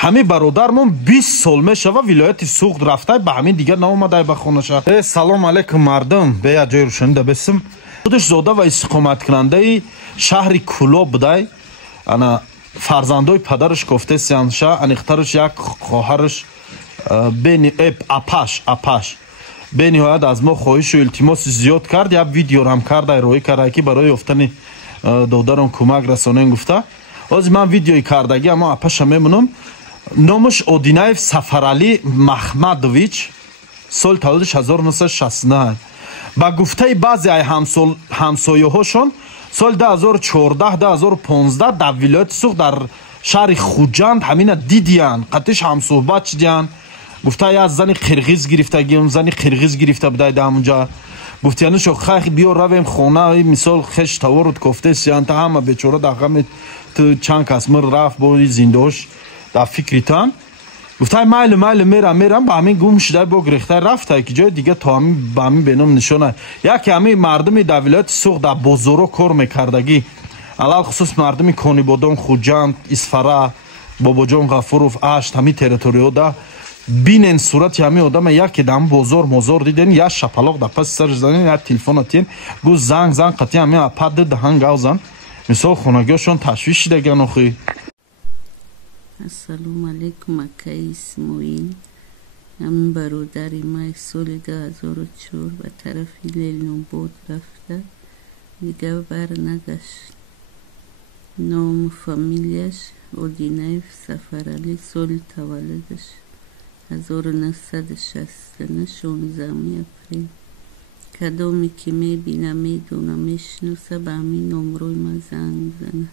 همین برادرمون 20 سال میشوه ولایت سوخت رفته به همین دیگه نامده به خونش. سلام علیکم مردم، به یه جای رو شنیده بسیم. خودش زاده و استقامت کننده شهر کلاب بوده. انا فرزندای پدرش گفته سیانشه انیخترش یک خواهرش بین اپاش به نهایت از ما خواهش و التماس زیاد کرد. یک ویدیو هم کرده ارائه کرده که برای یافتن دادرم کمک رسانه گفته. از من ویدیوی کردگی اما اپاش میمونم. نامش اودینایف سفرعلی محمدویچ، سال تولدش 1969. با گفته بعضی همسایه هاشون سال 2014 2015 در ولایت سوخت در شهر خوجند همین دیدیان قطعش هم صحبت شدیان. گفته از زن قرغیز گرفتگی، اون زن قرغیز گرفته بوده در اونجا. گفته یعنی شو خیلی بیا رویم خونه مثال خش تورد گفته سیان تا همه بیچاره در غم تو چند کس مر رفت با زندهاش در فکریتان. گفته مایل میرم با همین گم شده بگریخته رفته که جای دیگه تا همین با همین بینم نشونه. یکی همین مردمی در ولایت سوخت در بازارو کار میکردگی، علال خصوص مردمی کانیبادان، خوجند، اسفره، باباجان غفوروف، اشت همین تریتوریو دا بینن صورت همین آدم یکی دم بازار موزار دیدن یا شپلاق در پس سر زنین یا تلفن اتین گو زنگ قطعی همین اپد دهن گوزن مثال خونگیشون تشویش دگن اخی. السلام علیکم. اکای اسماعیل، همین برادری ما سال 2004 به طرف لیلنوباد رفته دیگه بر نداشت. نام فامیلیش اودینایف سفرعلی، سال تولدش 1969 16 اپریل. کدامی که میبینه میدونه میشناسه به همین نمروی ما زنگ بزنه.